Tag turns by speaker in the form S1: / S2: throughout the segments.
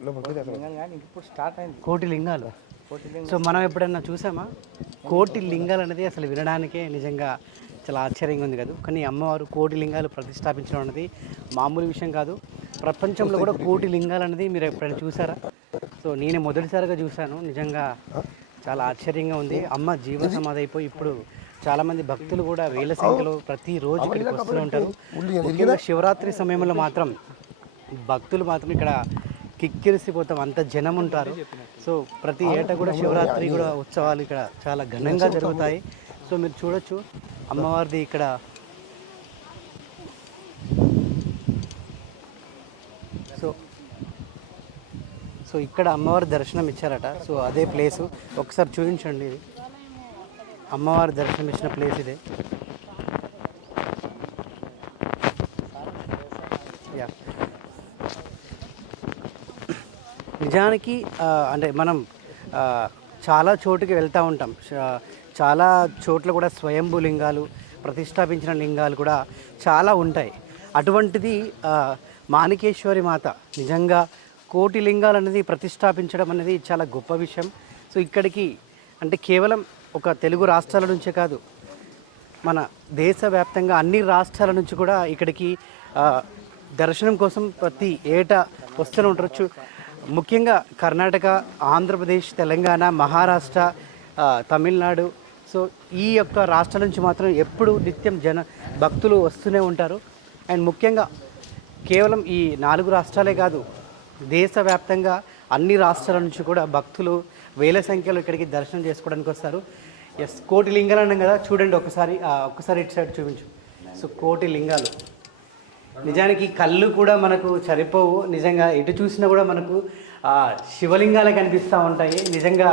S1: ఇప్పుడు స్టార్ట్ అయింది.
S2: కోటి లింగాలు? సో మనం ఎప్పుడన్నా చూసామా? కోటి లింగాలు అనేది అసలు వినడానికే నిజంగా చాలా ఆశ్చర్యంగా ఉంది కదా. కానీ అమ్మవారు కోటి లింగాలు ప్రతిష్టాపించడం అనేది మామూలు విషయం కాదు. ప్రపంచంలో కూడా కోటి లింగాలు అనేది మీరు ఎప్పుడైనా చూసారా? సో నేనే మొదటిసారిగా చూశాను. నిజంగా చాలా ఆశ్చర్యంగా ఉంది. అమ్మ జీవ సమాధి అయిపోయి ఇప్పుడు చాలా మంది భక్తులు కూడా వేల సంఖ్యలో ప్రతిరోజు ఇక్కడికి వస్తూ ఉంటారు. ముఖ్యంగా శివరాత్రి సమయంలో మాత్రం భక్తులు మాత్రం ఇక్కడ కిక్కిరిసిపోతాం. అంత జనం ఉంటారు. సో ప్రతి ఏటా కూడా శివరాత్రి కూడా ఉత్సవాలు ఇక్కడ చాలా ఘనంగా జరుగుతాయి. సో మీరు చూడొచ్చు. అమ్మవారిది ఇక్కడ. సో సో ఇక్కడ అమ్మవారి దర్శనం ఇచ్చారట. సో అదే ప్లేసు. ఒకసారి చూపించండి. ఇది అమ్మవారి దర్శనం ఇచ్చిన ప్లేస్ ఇదే. నిజానికి అంటే మనం చాలా చోటుకి వెళ్తూ ఉంటాం. చాలా చోట్ల కూడా స్వయంభూ లింగాలు ప్రతిష్టాపించిన లింగాలు కూడా చాలా ఉంటాయి. అటువంటిది మాణికేశ్వరి మాత నిజంగా కోటి లింగాలు అనేది ప్రతిష్టాపించడం అనేది చాలా గొప్ప విషయం. సో ఇక్కడికి అంటే కేవలం ఒక తెలుగు రాష్ట్రాల నుంచే కాదు మన దేశవ్యాప్తంగా అన్ని రాష్ట్రాల నుంచి కూడా ఇక్కడికి దర్శనం కోసం ప్రతి ఏటా వస్తూనే ఉంటారు. ముఖ్యంగా కర్ణాటక ఆంధ్రప్రదేశ్ తెలంగాణ మహారాష్ట్ర తమిళనాడు. సో ఈ యొక్క రాష్ట్రాల నుంచి మాత్రం ఎప్పుడు నిత్యం జన భక్తులు వస్తూనే ఉంటారు. అండ్ ముఖ్యంగా కేవలం ఈ నాలుగు రాష్ట్రాలే కాదు దేశవ్యాప్తంగా అన్ని రాష్ట్రాల నుంచి కూడా భక్తులు వేల సంఖ్యలో ఇక్కడికి దర్శనం చేసుకోవడానికి వస్తారు. ఎస్ కోటి లింగాలు అన్నాం కదా చూడండి ఒకసారి ఒకసారి ఒక్కసారి ఇటు సైడ్ చూపించు. సో కోటి లింగాలు. నిజానికి కళ్ళు కూడా మనకు సరిపోవు. నిజంగా ఎటు చూసినా కూడా మనకు ఆ, శివలింగాలే కనిపిస్తూ ఉంటాయి. నిజంగా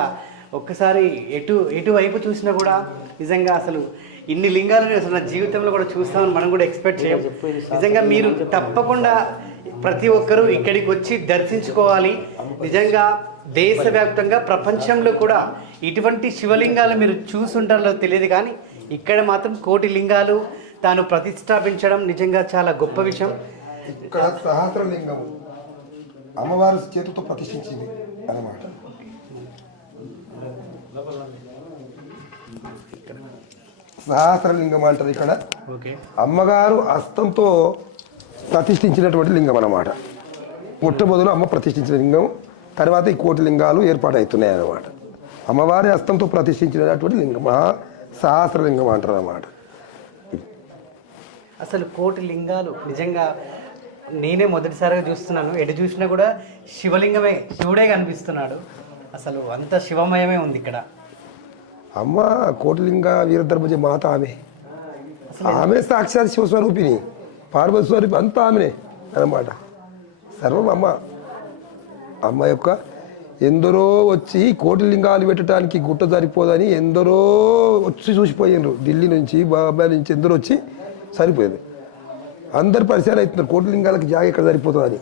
S2: ఒక్కసారి ఎటు ఎటువైపు చూసినా కూడా నిజంగా అసలు ఇన్ని లింగాలను అసలు నా జీవితంలో కూడా చూస్తామని మనం కూడా ఎక్స్పెక్ట్ చేయం నిజంగా మీరు తప్పకుండా ప్రతి ఒక్కరూ ఇక్కడికి వచ్చి దర్శించుకోవాలి. నిజంగా దేశవ్యాప్తంగా ప్రపంచంలో కూడా ఇటువంటి శివలింగాలు మీరు చూసుంటారో తెలియదు కానీ ఇక్కడ మాత్రం కోటి లింగాలు తాను ప్రతిష్టాపించడం నిజంగా చాలా గొప్ప విషయం.
S3: ఇక్కడ సహస్రలింగము అమ్మవారి చేతితో ప్రతిష్ఠించింది అన్నమాట. సహస్రలింగం అంటారు ఇక్కడ. అమ్మగారు హస్తంతో ప్రతిష్ఠించినటువంటి లింగం అన్నమాట. మొట్టమొదలు అమ్మ ప్రతిష్ఠించిన లింగం తర్వాత ఈ కోటి లింగాలు ఏర్పాటవుతున్నాయి అన్నమాట అమ్మవారి హస్తంతో ప్రతిష్ఠించినటువంటి లింగం సహస్రలింగం అంటారు అన్నమాట
S2: అసలు కోటి లింగాలు. నిజంగా నేనే మొదటిసారిగా చూస్తున్నాను. ఎటు చూసినా కూడా శివలింగమే శివుడే కనిపిస్తున్నాడు. అసలు అంత శివమయమే ఉంది ఇక్కడ.
S3: అమ్మ కోటిలింగ వీరధర్మజ మాత ఆమె. ఆమె సాక్షాత్ శివస్వరూపిణి. పార్వతి స్వరూపి అంతా ఆమెనే అన్నమాట. సర్వం అమ్మ. అమ్మ యొక్క ఎందరో వచ్చి కోటి లింగాలు పెట్టడానికి గుట్ట సరిపోదని ఎందరో వచ్చి చూసిపోయినారు. ఢిల్లీ నుంచి బాబాయ్ నుంచి ఎందరో వచ్చి సరిపోయింది. అందరు పరిచయాలు అవుతున్నారు కోటి లింగాలకు జాగ ఎక్కడ సరిపోతుందని.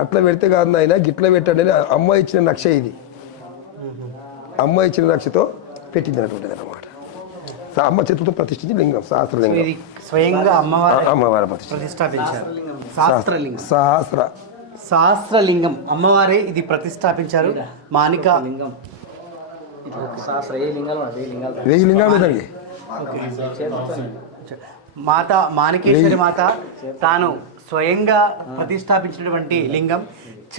S3: అట్లా పెడితే కాదు నాయన గిట్ల పెట్టండి అని అమ్మ ఇచ్చిన నక్ష ఇది. అమ్మ ఇచ్చిన నక్షతో పెట్టింది అన్నటువంటిది అనమాట అమ్మ చేతులతో ప్రతిష్ఠించి లింగం సహస్రలింగం
S2: ఇది స్వయంగా అమ్మవారి
S3: అమ్మవారి ప్రతిష్ఠ
S2: ప్రతిష్టాపించారు శాస్త్రలింగం.
S3: సహస్ర
S2: శాస్త్రలింగం. అమ్మవారే ఇది ప్రతిష్టాపించారు మానిక
S1: లింగం. వెయ్యి లింగాలు
S3: వెయ్యి లింగాలు.
S2: మాత మాణికేశ్వరి మాత తాను స్వయంగా ప్రతిష్టాపించినటువంటి లింగం.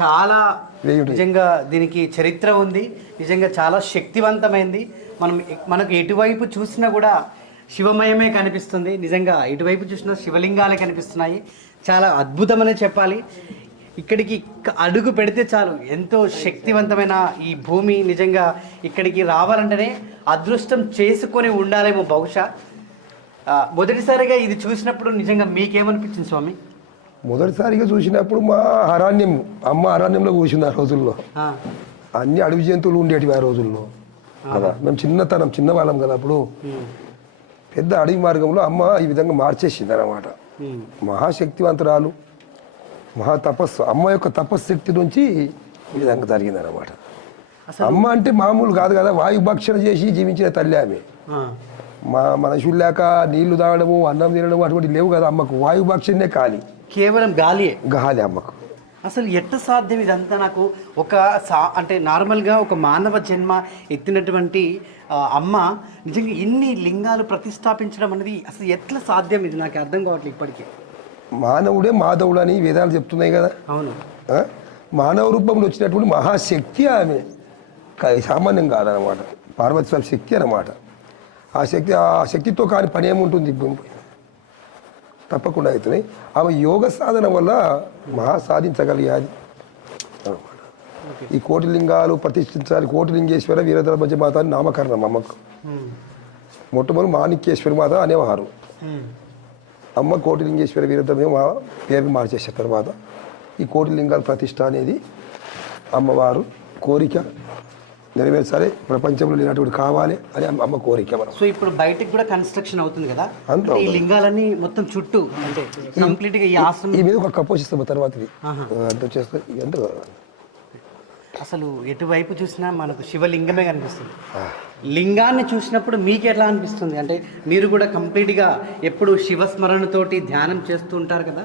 S2: చాలా. నిజంగా దీనికి చరిత్ర ఉంది. నిజంగా చాలా శక్తివంతమైంది. మనం మనకు ఎటువైపు చూసినా కూడా శివమయమే కనిపిస్తుంది. నిజంగా ఎటువైపు చూసినా శివలింగాలే కనిపిస్తున్నాయి. చాలా అద్భుతమనే చెప్పాలి. ఇక్కడికి అడుగు పెడితే చాలు. ఎంతో శక్తివంతమైన ఈ భూమి నిజంగా ఇక్కడికి రావాలంటేనే అదృష్టం చేసుకొని ఉండాలేమో బహుశా. మొదటిసారిగా ఇది చూసినప్పుడు నిజంగా మీకేమనిపించింది స్వామి?
S3: మొదటిసారిగా చూసినప్పుడు మా అరణ్యం అమ్మ అరణ్యంలో కూర్చుంది ఆ రోజుల్లో. అన్ని అడవి జంతువులు ఉండేటివి ఆ రోజుల్లో. కదా? మేము చిన్నతనం చిన్నవాళ్ళం కదా అప్పుడు. పెద్ద అడవి మార్గంలో అమ్మ ఈ విధంగా మార్చేసింది అనమాట మహాశక్తివంతురాలు మహా తపస్సు అమ్మ యొక్క తపశ్శక్తి నుంచి ఈ విధంగా జరిగింది అనమాట అమ్మ అంటే మామూలు కాదు కదా వాయుభక్షణ చేసి జీవించిన తల్లి ఆమె. మా మనుషులు లేక నీళ్ళు తాగడము అన్నం తినడము అటువంటి లేవు కదా అమ్మకు. వాయుభక్షణే కాలి
S2: కేవలం గాలియే.
S3: గాలి అమ్మకు.
S2: అసలు ఎట్ట సాధ్యం ఇదంతా నాకు? ఒక సా అంటే నార్మల్గా ఒక మానవ జన్మ ఎత్తినటువంటి అమ్మ నిజంగా ఇన్ని లింగాలు ప్రతిష్టాపించడం అనేది అసలు ఎట్లా సాధ్యం? ఇది నాకు అర్థం కావట్లేదు ఇప్పటికీ.
S3: మానవుడే మాధవుడు అని వేదాలు చెప్తున్నాయి కదా.
S2: అవును?
S3: మానవ రూపంలో వచ్చినటువంటి మహాశక్తి ఆమె. సామాన్యం కాదనమాట. పార్వతి శక్తి అన్నమాట ఆ శక్తి ఆ శక్తితో కాని పని ఏముంటుంది? భూమి తప్పకుండా అవుతున్నాయి ఆమె యోగ సాధన వల్ల మహా సాధించగలిగాది. అన్నమాట ఈ కోటిలింగాలు ప్రతిష్ఠించాలి. కోటిలింగేశ్వర వీరధర్మజ మాత అని నామకరణం అమ్మకు. మొట్టమొదటి మాణిక్యేశ్వరి మాత అనేవారు. అమ్మ కోటిలింగేశ్వర వీరధర్మ మా పేరు మార్చేసిన తర్వాత ఈ కోటిలింగాల ప్రతిష్ట అనేది అమ్మవారు కోరిక. నెరవేర్చాలి. ప్రపంచంలో లేనటువంటి కావాలి అని అమ్మ- కోరిక మనం.
S2: సో ఇప్పుడు బయటికి కూడా కన్స్ట్రక్షన్ అవుతుంది కదా?
S3: అంతా
S2: ఈ లింగాలన్నీ మొత్తం చుట్టూ అంటే కంప్లీట్గా ఈ ఆశ్రమం
S3: ఈ మీద ఒక కపోషిస్తాము తర్వాత ఇది అంత చేస్తే ఎంత
S2: అసలు ఎటువైపు చూసినా మనకు శివలింగమే కనిపిస్తుంది. లింగాన్ని చూసినప్పుడు మీకు ఎట్లా అనిపిస్తుంది? అంటే మీరు కూడా కంప్లీట్గా ఎప్పుడు శివస్మరణతోటి ధ్యానం చేస్తూ ఉంటారు కదా?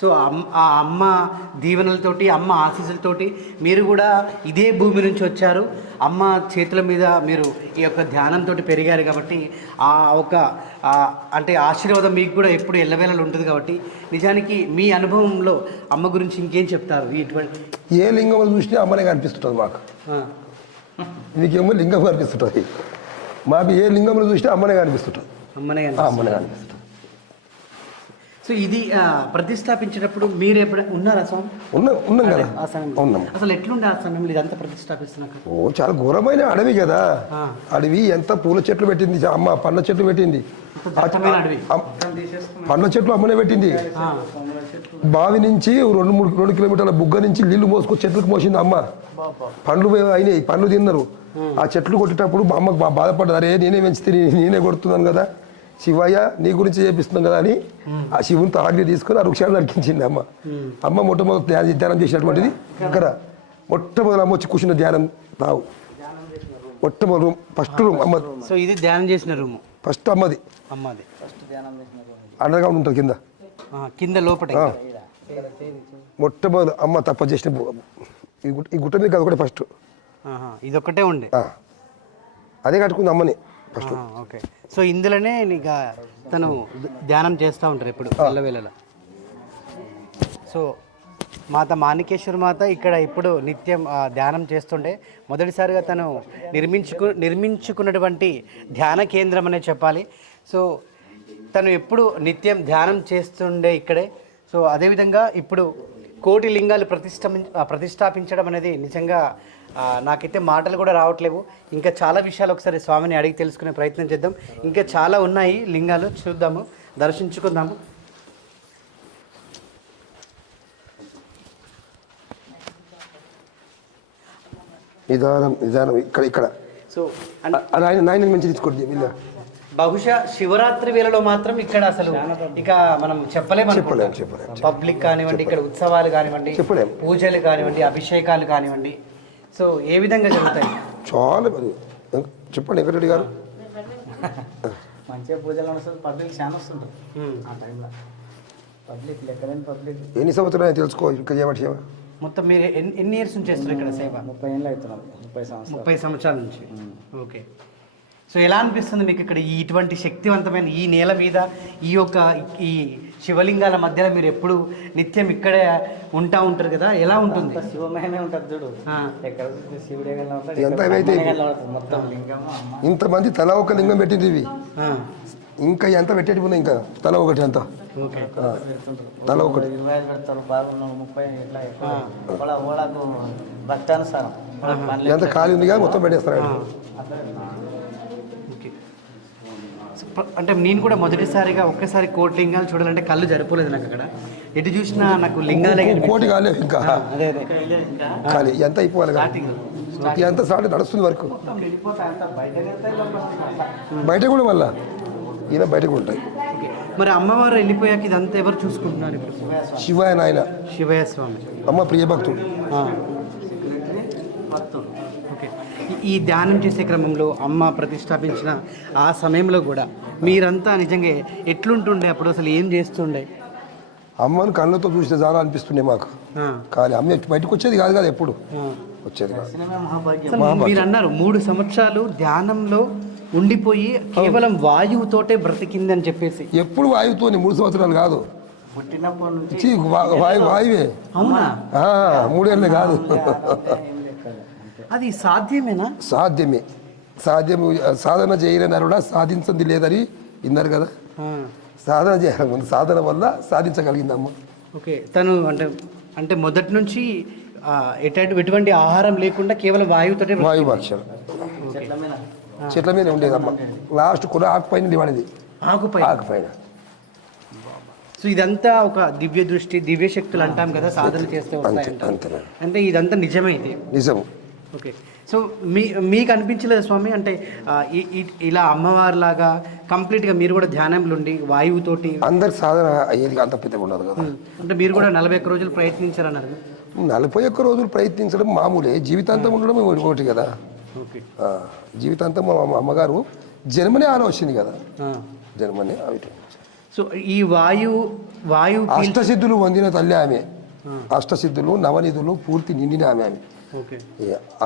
S2: సో ఆ అమ్మ దీవెనలతోటి అమ్మ ఆశీస్సులతోటి మీరు కూడా ఇదే భూమి నుంచి వచ్చారు. అమ్మ చేతుల మీద మీరు ఈ యొక్క ధ్యానంతో పెరిగారు కాబట్టి ఆ ఒక అంటే ఆశీర్వాదం మీకు కూడా ఎప్పుడు ఎల్లవేళలు ఉంటుంది కాబట్టి నిజానికి మీ అనుభవంలో అమ్మ గురించి ఇంకేం చెప్తారు ఇటువంటి
S3: ఏ లింగం చూసినా అమ్మనే కనిపిస్తుంటుంది మాకు. మీకేమో లింగం కనిపిస్తుంటుంది. మాకు ఏ లింగంలో చూసినా అమ్మనే కనిపిస్తుంటుంది.
S2: అమ్మనే.
S3: అమ్మనే కనిపిస్తుంది
S2: సో ఇది ఆ, ప్రతిష్టాపించేటప్పుడు మీరు ఎప్పుడు ఉన్నారా స్వామి?
S3: ఉన్నాం ఉన్నాం కదా.
S2: ఆ సమయంలో
S3: ఉన్నాం.
S2: అసలు ఎట్లుండే ఆ సమయంలో ఇదంతా ప్రతిష్టాపిస్తున్నాక?
S3: ఓ చాలా ఘోరమైన అడవి కదా.
S2: ఆ.
S3: అడవి ఎంత పూల చెట్లు పెట్టింది. అమ్మ పండ్ల చెట్లు పెట్టింది. పండ్ల చెట్లు అమ్మనే పెట్టింది.
S2: ఆ,
S3: బావి నుంచి రెండు మూడు రెండు కిలోమీటర్ల బుగ్గ నుంచి నీళ్ళు మోసుకొని చెట్లకు మోసింది అమ్మ. పండ్లు అయినాయి. పండ్లు తిన్నారు. ఆ. చెట్లు కొట్టేటప్పుడు మా అమ్మకు బా- బాధపడ్డది. అరే నేనే పెంచితే నేనే కొడుతున్నాను కదా. శివయ్య నీ గురించి చేపిస్తున్నాం కదా అని ఆ శివుని తాగి తీసుకొని ఆ వృక్షాన్ని నరికించింది అమ్మ. అమ్మ మొట్టమొదటి ధ్యానం ధ్యానం చేసినటువంటిది ఇక్కడ. మొట్టమొదటి అమ్మ వచ్చి కూర్చున్న ధ్యానం తావు. మొట్టమొదటి రూమ్ ఫస్ట్ రూమ్ అమ్మ.
S2: సో ఇది ధ్యానం చేసిన రూము.
S3: ఫస్ట్ అమ్మది.
S2: అమ్మది.
S3: అండర్ గ్రౌండ్ ఉంటుంది కింద.
S2: ఆ, కింద. ఇంకా.
S3: మొట్టమొదటి అమ్మ తప్ప చేసిన ఈ గుట్ట ఈ గుట్ట మీద అది ఒకటి ఫస్ట్.
S2: ఆహా, ఇది ఒక్కటే ఉండే.
S3: అదే కట్టుకుంది అమ్మని. ఫస్ట్.
S2: ఓకే. సో ఇందులోనే ఇక తను ధ్యానం చేస్తూ ఉంటారు ఎప్పుడు వెళ్ళవేళలా సో మాత మాణికేశ్వర మాత ఇక్కడ ఇప్పుడు నిత్యం ధ్యానం చేస్తుండే మొదటిసారిగా తను నిర్మించుకు నిర్మించుకున్నటువంటి ధ్యాన కేంద్రం అనే చెప్పాలి. సో తను ఎప్పుడు నిత్యం ధ్యానం చేస్తుండే ఇక్కడే. సో అదేవిధంగా ఇప్పుడు కోటి లింగాలు ప్రతిష్ట ప్రతిష్టాపించడం అనేది నిజంగా నాకైతే మాటలు కూడా రావట్లేవు. ఇంకా చాలా విషయాలు ఒకసారి స్వామిని అడిగి తెలుసుకునే ప్రయత్నం చేద్దాం. ఇంకా చాలా ఉన్నాయి లింగాలు చూద్దాము దర్శించుకుందాము.
S3: నిదానం నిదానం ఇక్కడ ఇక్కడ.
S2: సో
S3: నాయన నాయన మంచి తీసుకోండి
S2: బహుశా శివరాత్రి వేళలో మాత్రం ఇక్కడ అసలు ఇక మనం చెప్పలేము
S3: చెప్పలేం, చెప్పలేం,
S2: పబ్లిక్ కానివ్వండి ఇక్కడ ఉత్సవాలు కానివ్వండి. పూజలు కానివ్వండి అభిషేకాలు కానివ్వండి. సో ఏ విధంగా జరుగుతాయి?
S3: చాలా చెప్పండి వెంకటరెడ్డి గారు.
S1: మంచిగా పూజలు వస్తుంది పబ్లిక్ చాలా వస్తుంటారు
S2: ఉమ్.
S1: ఆ టైంలో పబ్లిక్ లెక్కలేని పబ్లిక్.
S3: ఎన్ని సంవత్సరాలు తెలుసుకో ఇంకా చేయబట్టి
S2: మొత్తం మీరు ఎన్ని ఎన్ని ఇయర్స్ నుంచి చేస్తారు ఇక్కడ సేవ?
S1: ముప్పై ఏళ్ళు అవుతున్నారు ముప్పై సంవత్సరాలు.
S2: ముప్పై సంవత్సరాల నుంచి. ఓకే. సో ఎలా అనిపిస్తుంది మీకు ఇక్కడ ఈ ఇటువంటి శక్తివంతమైన ఈ నేల మీద ఈ యొక్క ఈ శివలింగాల మధ్యలో మీరు ఎప్పుడు నిత్యం ఇక్కడే ఉంటా ఉంటారు కదా? ఎలా ఉంటుంది?
S1: శివమయమే ఉంటుంది చూడు. ఎక్కడ శివుడే. మొత్తం
S3: ఇంతమంది తల ఒక లింగం పెట్టింది ఇవి. ఇంకా ఎంత పెట్టేటి ఉన్నాయి ఇంకా. తల ఒకటి అంత. తల ఒకటి. ఎంత ఖాళీ ఉందిగా మొత్తం పెట్టేస్తారు
S2: అంటే నేను కూడా మొదటిసారిగా ఒక్కసారి కోటి లింగాలు చూడాలంటే కళ్ళు జరిపోలేదు నాకు అక్కడ. ఎటు చూసినా నాకు లింగాలే.
S3: కోటి కాలేవు ఇంకా.
S2: అదే
S3: ఎంత అయిపోవాలి ఎంత స్టార్ట్ నడుస్తుంది వరకు.
S1: మొత్తం.
S3: బయట కూడా మళ్ళా? ఈయన బయట కూడా ఉంటాయి
S2: మరి అమ్మవారు వెళ్ళిపోయాక ఇదంతా ఎవరు చూసుకుంటున్నారు ఇప్పుడు?
S3: శివాయ నాయన.
S2: శివయ్య స్వామి.
S3: అమ్మ ప్రియభక్తుడు
S2: ఓకే ఈ- ధ్యానం చేసే క్రమంలో అమ్మ ప్రతిష్టాపించిన ఆ సమయంలో కూడా మీరంతా నిజంగా ఎట్లుంటుండే అప్పుడు అసలు ఏం చేస్తుండే?
S3: అమ్మని కళ్ళతో చూస్తే చాలా అనిపిస్తుండే మాకు. కానీ అమ్మ బయటకు వచ్చేది కాదు కదా ఎప్పుడు. వచ్చేది కాదు.
S2: మీరు అన్నారు మూడు సంవత్సరాలు ధ్యానంలో ఉండిపోయి కేవలం వాయువుతోటే బ్రతికింది అని చెప్పేసి.
S3: ఎప్పుడు వాయువుతోని మూడు సంవత్సరాలు కాదు.
S1: పుట్టినప్పటి నుంచి
S3: ఛీ, వా- వాయు వాయువే.
S2: అవునా?
S3: మూడేళ్ళే కాదు.
S2: అది సాధ్యమేనా?
S3: సాధ్యమే. సాధ్యము సాధన చేయలేని కూడా సాధించింది లేదని విన్నారు కదా? సాధన చేయాలి. సాధన వల్ల సాధించగలిగిందమ్మ.
S2: ఓకే తను అంటే అంటే మొదటి నుంచి ఎటువంటి ఆహారం లేకుండా కేవలం బ్రతికి-
S3: వాయు భక్షణ.
S1: చెట్ల మీద
S3: చెట్ల మీద ఉండేదమ్మ. లాస్ట్ కూడా ఆకుపైన నిలబడేది
S2: ఆకుపై
S3: ఆకుపైన.
S2: సో ఇదంతా ఒక దివ్య దృష్టి దివ్య శక్తులు అంటాం కదా సాధన చేస్తే
S3: అంతే
S2: అంటే ఇదంతా నిజమే. ఇది
S3: నిజం
S2: ఓకే. సో మీ మీకు అనిపించలేదు స్వామి? అంటే ఇలా అమ్మవారిలాగా కంప్లీట్గా మీరు కూడా ధ్యానంలో ఉండి వాయువుతోటి
S3: అందరి సాధన అయ్యేది అంత పెద్దగా ఉండదు కదా.
S2: అంటే మీరు కూడా నలభై ఒక్క రోజులు ప్రయత్నించారన్నారు?
S3: నలభై ఒక్క రోజులు ప్రయత్నించడం మామూలే. జీవితాంతం ఉండడం ఒకటి కదా. జీవితాంతం మా అమ్మగారు జన్మనే ఆలోచించింది కదా. జన్మనే
S2: సో ఈ వాయువు వాయువు
S3: అష్టసిద్ధులు పొందిన తల్లి ఆమె. అష్టసిద్ధులు నవనిధులు పూర్తి నిండిన ఆమె ఆమె.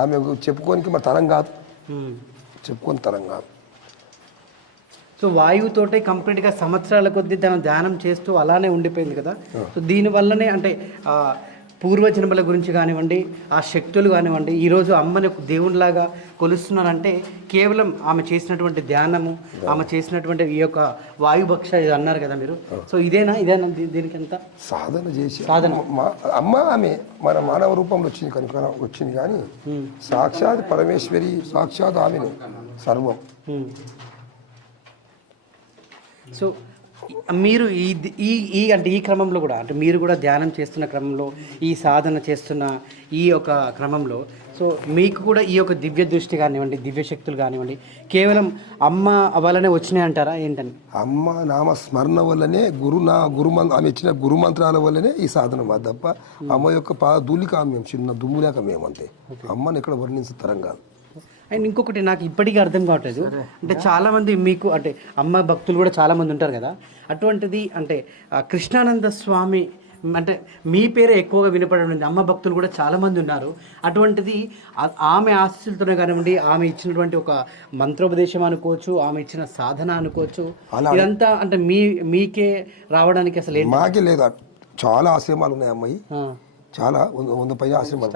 S3: ఆమె చెప్పుకోనికి మన తరం కాదు. చెప్పుకొని తరం కాదు.
S2: సో వాయువుతోటే కంప్లీట్గా సంవత్సరాల కొద్దీ తను ధ్యానం చేస్తూ అలానే ఉండిపోయింది కదా. సో దీనివల్లనే అంటే పూర్వజన్మల గురించి కానివ్వండి ఆ శక్తులు కానివ్వండి ఈరోజు అమ్మని దేవునిలాగా కొలుస్తున్నారంటే కేవలం ఆమె చేసినటువంటి ధ్యానము ఆమె చేసినటువంటి ఈ యొక్క వాయుభక్ష ఇది అన్నారు కదా మీరు. సో ఇదేనా? ఇదేనా దీనికి ఎంత?
S3: సాధన చేసి
S2: సాధన.
S3: అమ్మ ఆమె మన మానవ రూపంలో వచ్చింది కనుక వచ్చింది కానీ సాక్షాత్ పరమేశ్వరి సాక్షాత్ ఆమెను సర్వం.
S2: సో ఈ- మీరు ఈ ఈ అంటే ఈ క్రమంలో కూడా అంటే మీరు కూడా ధ్యానం చేస్తున్న క్రమంలో ఈ సాధన చేస్తున్న ఈ యొక్క క్రమంలో సో మీకు కూడా ఈ యొక్క దివ్య దృష్టి కానివ్వండి దివ్య శక్తులు కానివ్వండి కేవలం అమ్మ వల్లనే వచ్చినాయి అంటారా? ఏంటని?
S3: అమ్మ నామ స్మరణ వల్లనే గురు నా గురు ఆమె ఇచ్చిన గురు మంత్రాల వల్లనే ఈ సాధన మా తప్ప అమ్మ యొక్క పా ధూళిక మేము చిన్న దుమ్ములేక మేము అంతే అమ్మని ఎక్కడ వర్ణించే తరం కాదు
S2: అండ్ ఇంకొకటి నాకు ఇప్పటికీ అర్థం కావట్లేదు. అంటే చాలా మంది మీకు అంటే అమ్మ భక్తులు కూడా చాలా మంది ఉంటారు కదా. అటువంటిది అంటే కృష్ణానంద స్వామి అంటే మీ పేరే ఎక్కువగా వినపడడం అమ్మ భక్తులు కూడా చాలా మంది ఉన్నారు. అటువంటిది ఆమె ఆశీస్సులతోనే కానివ్వండి ఆమె ఇచ్చినటువంటి ఒక మంత్రోపదేశం అనుకోవచ్చు ఆమె ఇచ్చిన సాధన అనుకోవచ్చు. ఇదంతా అంటే మీ మీకే రావడానికి అసలు ఏంటి?
S3: మాకే లేదా? చాలా ఆశ్రమాలు ఉన్నాయి అమ్మాయి. చాలా వంద పైన ఆశ్రమాలు.